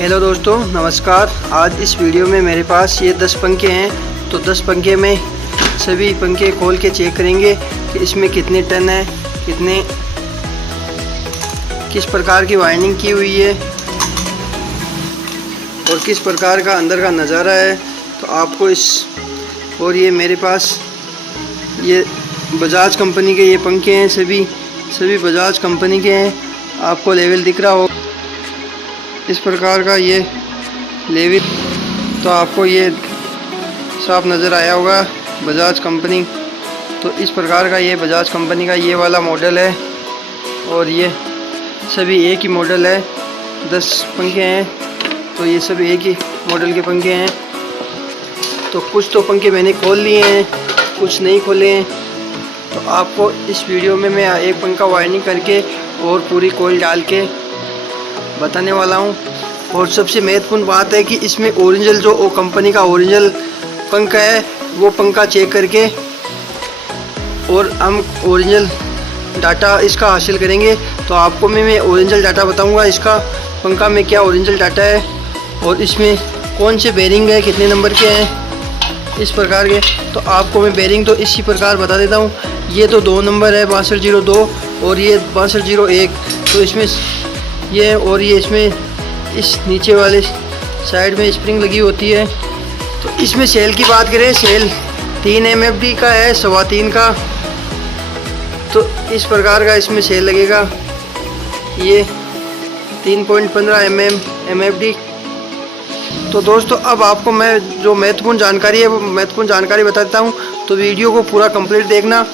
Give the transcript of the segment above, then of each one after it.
Hello दोस्तों, नमस्कार। आज इस वीडियो में मेरे पास ये 10 पंखे हैं। तो 10 पंखे में सभी पंखे खोल के चेक करेंगे कि इसमें कितने टन है, किस प्रकार की वाइंडिंग की हुई है और किस प्रकार का अंदर का नज़ारा है। तो आपको और ये मेरे पास ये बजाज कंपनी के ये पंखे हैं, सभी बजाज कंपनी के हैं। आपको लेवल दिख रहा हो इस प्रकार का ये लेवल, तो आपको ये साफ नज़र आया होगा बजाज कंपनी। तो इस प्रकार का ये बजाज कंपनी का ये वाला मॉडल है और ये सभी एक ही मॉडल है। 10 पंखे हैं तो ये सभी एक ही मॉडल के पंखे हैं। तो कुछ तो पंखे मैंने खोल लिए हैं, कुछ नहीं खोले हैं। तो आपको इस वीडियो में मैं एक पंखा वायरिंग करके और पूरी कोयल डाल के बताने वाला हूँ। और सबसे महत्वपूर्ण बात है कि इसमें ओरिजिनल जो कंपनी का ओरिजिनल पंखा है वो पंखा चेक करके और हम ओरिजिनल डाटा इसका हासिल करेंगे। तो आपको मैं ओरिजिनल डाटा बताऊंगा, इसका पंखा में क्या ओरिजिनल डाटा है और इसमें कौन से बेरिंग है, कितने नंबर के हैं, इस प्रकार के। तो आपको मैं बेरिंग तो इसी प्रकार बता देता हूँ। ये तो 2 नंबर है 6202 और ये 6201। तो इसमें ये और ये इसमें इस नीचे वाले साइड में स्प्रिंग लगी होती है। तो इसमें सेल की बात करें, सेल 3 MFD का है, 3.25 का। तो इस प्रकार का इसमें सेल लगेगा, ये 3.15 MFD। तो दोस्तों अब आपको मैं जो महत्वपूर्ण जानकारी है वो महत्वपूर्ण जानकारी बता देता हूँ, तो वीडियो को पूरा कंप्लीट देखना।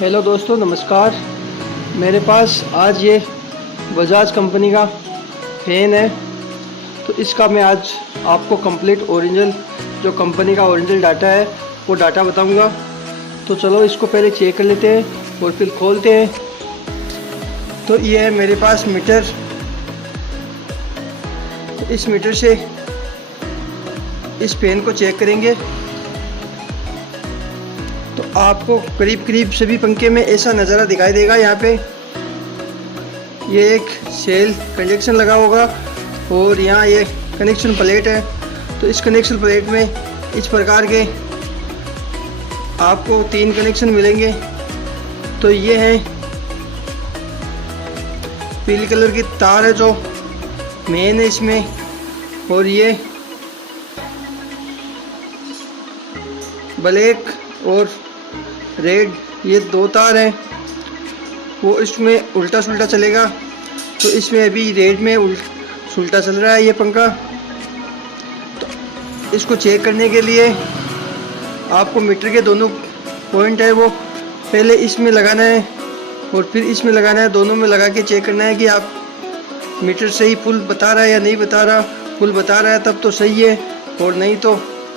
हेलो दोस्तों, नमस्कार। मेरे पास आज ये बजाज कंपनी का फैन है। तो इसका मैं आज आपको कंप्लीट ओरिजिनल जो कंपनी का ओरिजिनल डाटा है वो डाटा बताऊंगा। तो चलो इसको पहले चेक कर लेते हैं और फिर खोलते हैं। तो ये है मेरे पास मीटर। तो इस मीटर से इस फैन को चेक करेंगे। तो आपको करीब करीब सभी पंखे में ऐसा नज़ारा दिखाई देगा। यहाँ पे ये एक सेल कनेक्शन लगा होगा और यहाँ ये कनेक्शन प्लेट है। तो इस कनेक्शन प्लेट में इस प्रकार के आपको 3 कनेक्शन मिलेंगे। तो ये है पीले कलर की तार है जो मेन है इसमें, और ये ब्लैक और रेड ये 2 तार हैं। वो इसमें उल्टा सुल्टा चलेगा। तो इसमें अभी रेड में उल्टा चल रहा है ये पंखा। तो इसको चेक करने के लिए आपको मीटर के दोनों पॉइंट है वो पहले इसमें लगाना है और फिर इसमें लगाना है। दोनों में लगा के चेक करना है कि आप मीटर सही फुल बता रहा है या नहीं बता रहा। फुल बता रहा है तब तो सही है और नहीं तो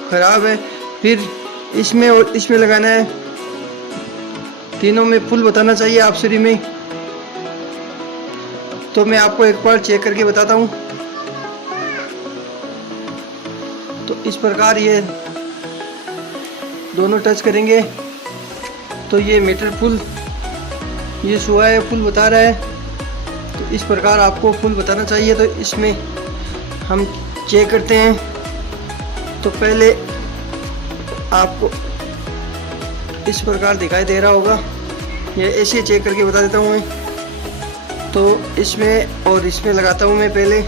ख़राब है। फिर इसमें और इसमें लगाना है। तीनों में फुल बताना चाहिए आप सभी में। तो मैं आपको एक बार चेक करके बताता हूँ। तो इस प्रकार ये दोनों टच करेंगे तो ये मीटर फुल, ये सुहा है फुल बता रहा है। तो इस प्रकार आपको फुल बताना चाहिए। तो इसमें हम चेक करते हैं। तो पहले आपको इस प्रकार दिखाई दे रहा होगा, ये ऐसे चेक करके बता देता हूँ मैं। तो इसमें और इसमें लगाता हूँ मैं पहले।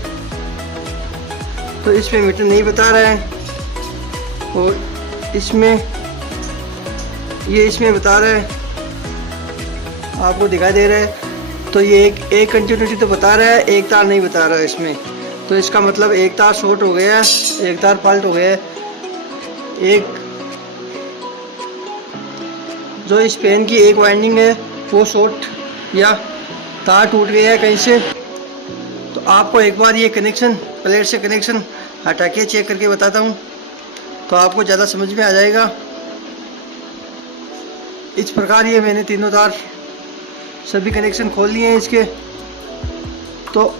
तो इसमें मीटर नहीं बता रहा है और इसमें ये इसमें बता रहा है, आपको दिखाई दे रहा है। तो ये एक कंटिन्यूटी तो बता रहा है, एक तार नहीं बता रहा है इसमें। तो इसका मतलब एक तार शॉर्ट हो गया, एक तार फॉल्ट हो गया। एक जो इस फैन की एक वाइंडिंग है वो शॉर्ट या तार टूट गया है कहीं से। तो आपको एक बार ये कनेक्शन प्लेट से कनेक्शन हटा के चेक करके बताता हूँ, तो आपको ज़्यादा समझ में आ जाएगा। इस प्रकार ये मैंने तीनों तार सभी कनेक्शन खोल लिए हैं इसके। तो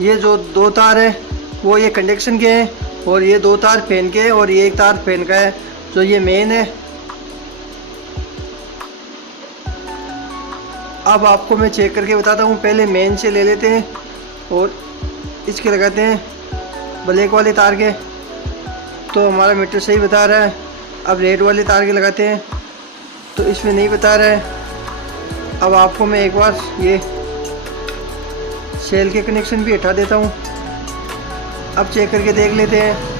ये जो 2 तार है वो ये कंडक्शन के हैं और ये 2 तार फैन के हैं और ये 1 तार फैन का है जो ये मेन है। अब आपको मैं चेक करके बताता हूँ। पहले मेन से ले लेते हैं और इसके लगाते हैं ब्लैक वाले तार के, तो हमारा मीटर सही बता रहा है। अब रेड वाले तार के लगाते हैं तो इसमें नहीं बता रहा है। अब आपको मैं एक बार ये सेल के कनेक्शन भी हटा देता हूँ। अब चेक करके देख लेते हैं।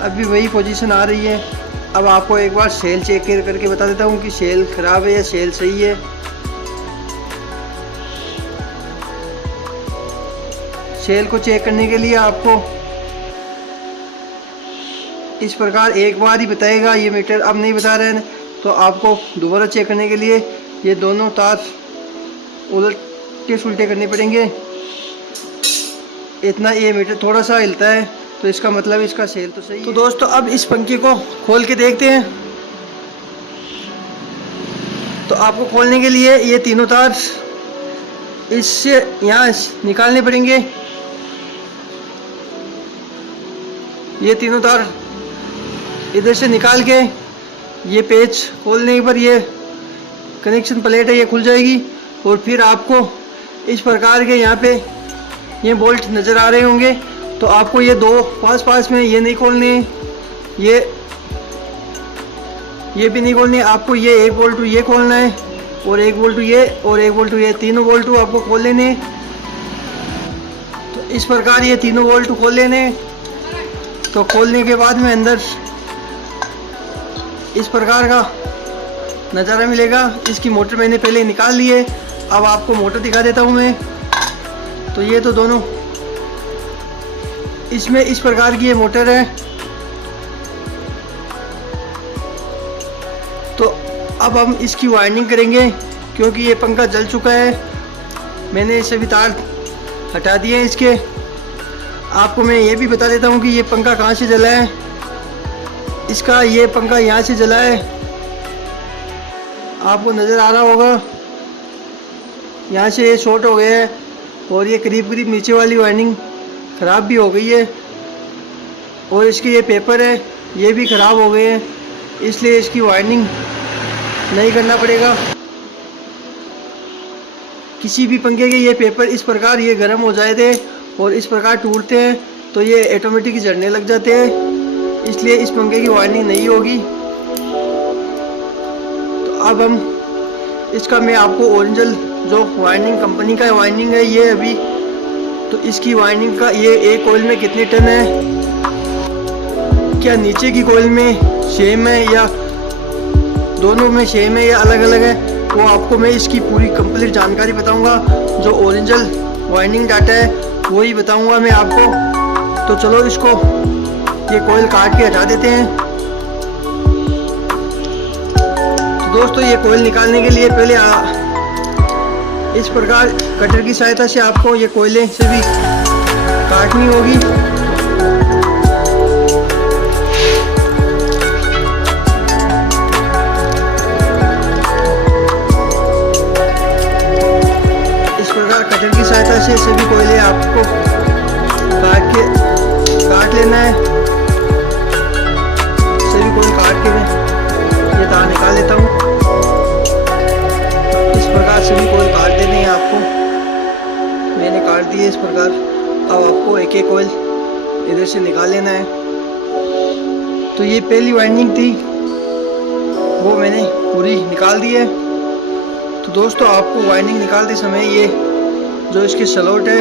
अभी वही पोजीशन आ रही है। अब आपको एक बार सेल चेक करके बता देता हूँ कि सेल ख़राब है या सेल सही है। सेल को चेक करने के लिए आपको इस प्रकार एक बार ही बताएगा ये मीटर। अब नहीं बता रहे हैं तो आपको दोबारा चेक करने के लिए ये दोनों तार उलटे सुलटे करने पड़ेंगे। इतना ये मीटर थोड़ा सा हिलता है तो इसका मतलब इसका सेल तो सही है। तो दोस्तों अब इस पंखे को खोल के देखते हैं। तो आपको खोलने के लिए ये तीनों तार इससे यहाँ निकालने पड़ेंगे। ये तीनों तार इधर से निकाल के ये पेच खोलने पर ये कनेक्शन प्लेट है ये खुल जाएगी। और फिर आपको इस प्रकार के यहाँ पे ये बोल्ट नज़र आ रहे होंगे। तो आपको ये दो पास में ये नहीं खोलने, ये भी नहीं खोलने। आपको ये एक बोल्ट ये खोलना है और एक बोल्ट ये और एक बोल्ट ये, तीनों बोल्ट आपको खोल लेने। तो इस प्रकार ये तीनों बोल्ट खोल लेने। तो खोलने के बाद में अंदर इस प्रकार का नज़ारा मिलेगा। इसकी मोटर मैंने पहले निकाल ली है। अब आपको मोटर दिखा देता हूँ मैं। तो ये तो दोनों इसमें इस प्रकार की ये मोटर है। तो अब हम इसकी वायरिंग करेंगे क्योंकि ये पंखा जल चुका है। मैंने सभी तार हटा दिए हैं इसके। आपको मैं ये भी बता देता हूँ कि ये पंखा कहाँ से जला है। इसका ये पंखा यहाँ से जला है, आपको नज़र आ रहा होगा। यहाँ से ये शॉर्ट हो गया है और ये करीब नीचे वाली वायरिंग ख़राब भी हो गई है। और इसके ये पेपर है ये भी ख़राब हो गए हैं, इसलिए इसकी वायरिंग नहीं करना पड़ेगा। किसी भी पंखे के ये पेपर इस प्रकार ये गर्म हो जाए थे और इस प्रकार टूटते हैं तो ये ऑटोमेटिक जलने लग जाते हैं, इसलिए इस पंखे की वायरिंग नहीं होगी। तो अब हम इसका मैं आपको ओरिजिनल जो वायरिंग कंपनी का वायरिंग है ये अभी, तो इसकी वायरिंग का ये एक कोयल में कितने टन है, क्या नीचे की कोयल में सेम है या दोनों में सेम है या अलग अलग है, वो आपको मैं इसकी पूरी कंप्लीट जानकारी बताऊंगा। जो ओरिजिनल वायरिंग डाटा है वही बताऊंगा मैं आपको। तो चलो इसको ये कोयल काट के हटा देते हैं। तो दोस्तों ये कोयल निकालने के लिए पहले इस प्रकार कटर की सहायता से आपको ये कोयले से भी काटनी होगी। इस प्रकार कटर की सहायता से सभी कोयले आपको काट लेना है। सभी कोयल काट के मैं ये तार निकाल लेता हूँ। इस प्रकार सभी कोयल काट देने हैं आपको, मैंने काट दिए इस प्रकार। अब आपको एक एक कोयल इधर से निकाल लेना है। तो ये पहली वाइंडिंग थी वो मैंने पूरी निकाल दी है। तो दोस्तों आपको वाइंडिंग निकालते समय ये जो इसके स्लॉट है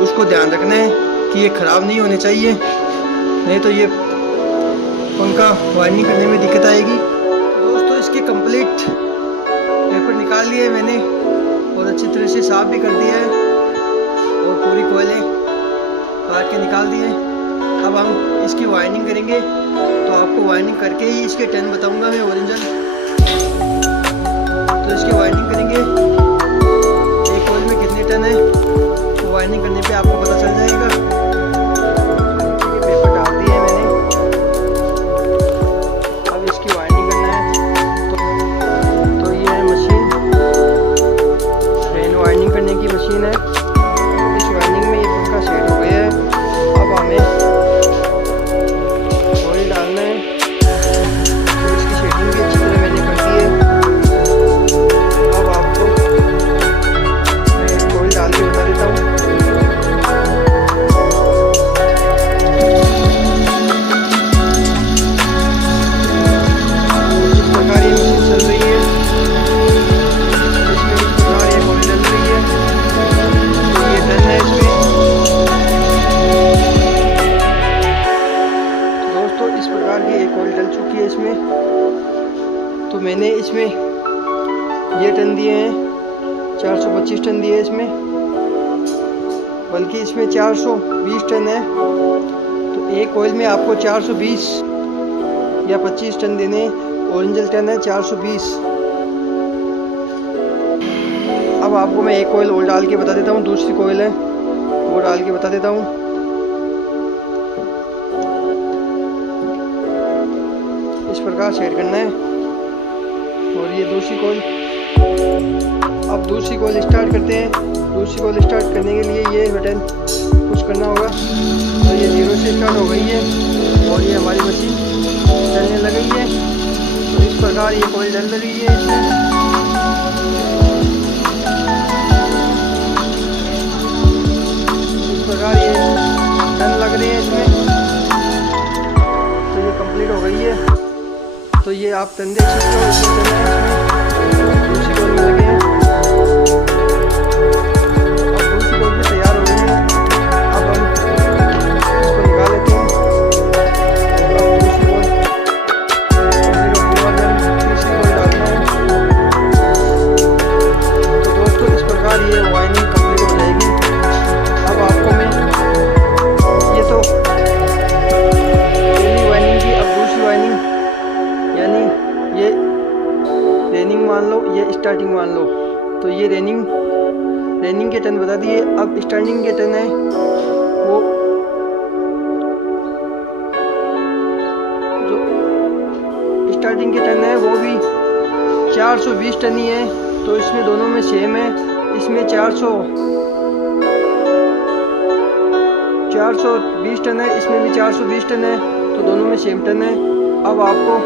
उसको ध्यान रखना है कि ये ख़राब नहीं होने चाहिए, नहीं तो ये पंखा वाइंडिंग करने में दिक्कत आएगी। दोस्तों इसके कंप्लीट पेपर निकाल लिए मैंने और अच्छी तरह से साफ भी कर दिया है और पूरी कोयले काट के निकाल दिए। अब हम इसकी वाइंडिंग करेंगे, तो आपको वाइंडिंग करके ही इसके टन बताऊंगा मैं ओरिजिनल। तो इसकी वाइंडिंग करेंगे, एक कोयल में कितने टन है तो वाइंडिंग करने पे आपको पता चल जाएगा। ये पेपर डाल दिए मैंने, अब इसकी वाइंडिंग करना है। तो ये है मशीन, ट्रेन वाइंडिंग करने की मशीन है। इस वाइंडिंग में ये पंखा सेट हो गया है। अब हमें ऑयल डालना है। तो इसकी सेटिंग भी अच्छी तरह मैंने कर दी है। अब आपको 425 टन दिए इसमें, बल्कि इसमें 420 टन है। तो एक कोयल में आपको 420 या 25 टन देने, ओरिजिनल टन है 420। अब आपको मैं एक कोयल और डाल के बता देता हूँ, दूसरी कोयल है वो डाल के बता देता हूँ। इस प्रकार सेट करना है। और ये दूसरी कोयल, अब दूसरी कोयल स्टार्ट करते हैं। दूसरी कोयल स्टार्ट करने के लिए ये बटन कुछ करना होगा। तो ये 0 से स्टार्ट हो गई है और ये हमारी मशीन चलने लग गई है। तो इस प्रकार ये कोयल चल रही है। इसमें प्रकार ये टन लग रही है इसमें। तो ये कंप्लीट हो गई है। तो ये आप टन देख सकते हो, इसमें टन है, इसमें दूसरी कोयल में लगे हैं। अब दूसरी कोयल भी तैयार हो गई है। अब हम इसको निकाल लेते हैं। अब दूसरी कोयल तीसरी कोयल डालना है। तो दोस्तों इस प्रकार ये वाइनिंग कंप्लीट हो जाएगी। अब आपको मैं ये तो पहली वाइनिंग की, अब दूसरी वाइनिंग, यानी ये रेनिंग मान लो, ये स्टार्टिंग मान लो। तो ये रेनिंग के टन बता दिए। अब स्टार्टिंग के टन है वो जो स्टार्टिंग के टन है वो भी 420 टन ही है। तो इसमें दोनों में सेम है। इसमें 420 टन है, इसमें भी 420 टन है। तो दोनों में सेम टन है। अब आपको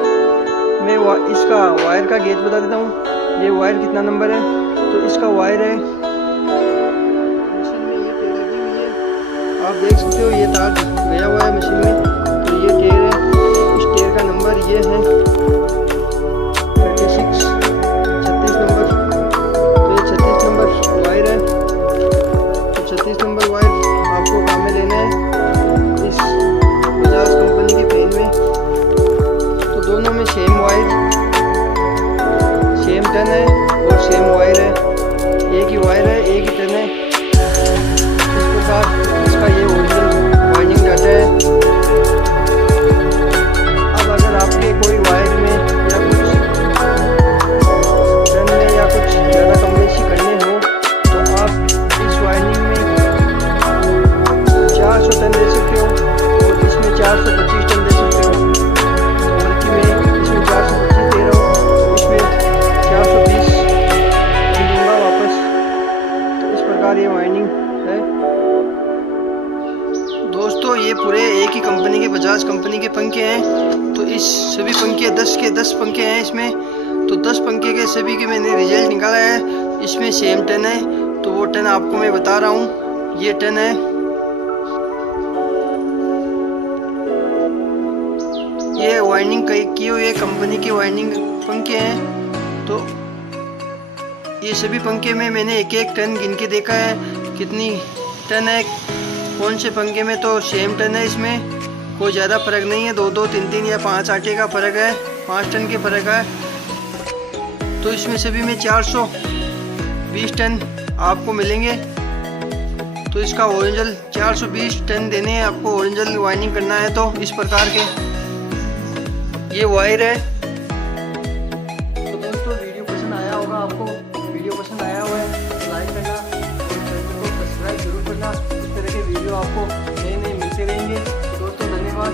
मैं इसका वायर का गेज बता देता हूँ। ये वायर कितना नंबर है। तो इसका वायर है, मशीन में ये टेर लगी हुई है, आप देख सकते हो ये तार गया हुआ है मशीन में। तो ये टेर है, इस टेर का नंबर ये है 36 नंबर। तो ये 36 नंबर वायर है। तो 36 नंबर वायर आपको काम में लेना है इस बजाज कंपनी के पेन में। तो दोनों में सेम वायर, सेम टन है और सेम वायर है। एक ही वायर है, एक ही टन है। इस प्रकार इसका ये ओरिजिनल वाइंडिंग डाटा है। अब अगर आपके कोई वायर में या कुछ टन में या कुछ ज़्यादा कम बेशी करने हो तो आप इस वाइंडिंग में 400 टन दे सकते हो और इसमें 425 टन दे सकते हो। तो बल्कि मैं इसमें 425 दे रहा हूँ, इसमें 420 दूंगा वापस। तो इस प्रकार ये वाइंडिंग है। दोस्तों ये पूरे एक ही कंपनी के, बजाज कंपनी के पंखे हैं। तो इस सभी पंखे 10 के 10 पंखे हैं इसमें। तो 10 पंखे के सभी के मैंने रिजल्ट निकाला है। इसमें सेम टन है। तो वो टन आपको मैं बता रहा हूँ, ये टन है। ये वाइंडिंग की हुई कंपनी की वाइंडिंग पंखे हैं। तो ये सभी पंखे में मैंने एक एक टन गिन के देखा है कितनी टन है कौन से पंखे में। तो सेम टन है, इसमें कोई ज़्यादा फर्क नहीं है। 2-2, 3-3 या 5 आटे का फ़र्क है, 5 टन के फ़र्क है। तो इसमें सभी में 420 टन आपको मिलेंगे। तो इसका ओरिजिनल 420 टन देने हैं आपको, ओरिजिनल वाइंडिंग करना है। तो इस प्रकार के ये वायर है। तो दोस्तों वीडियो पसंद आया होगा आपको।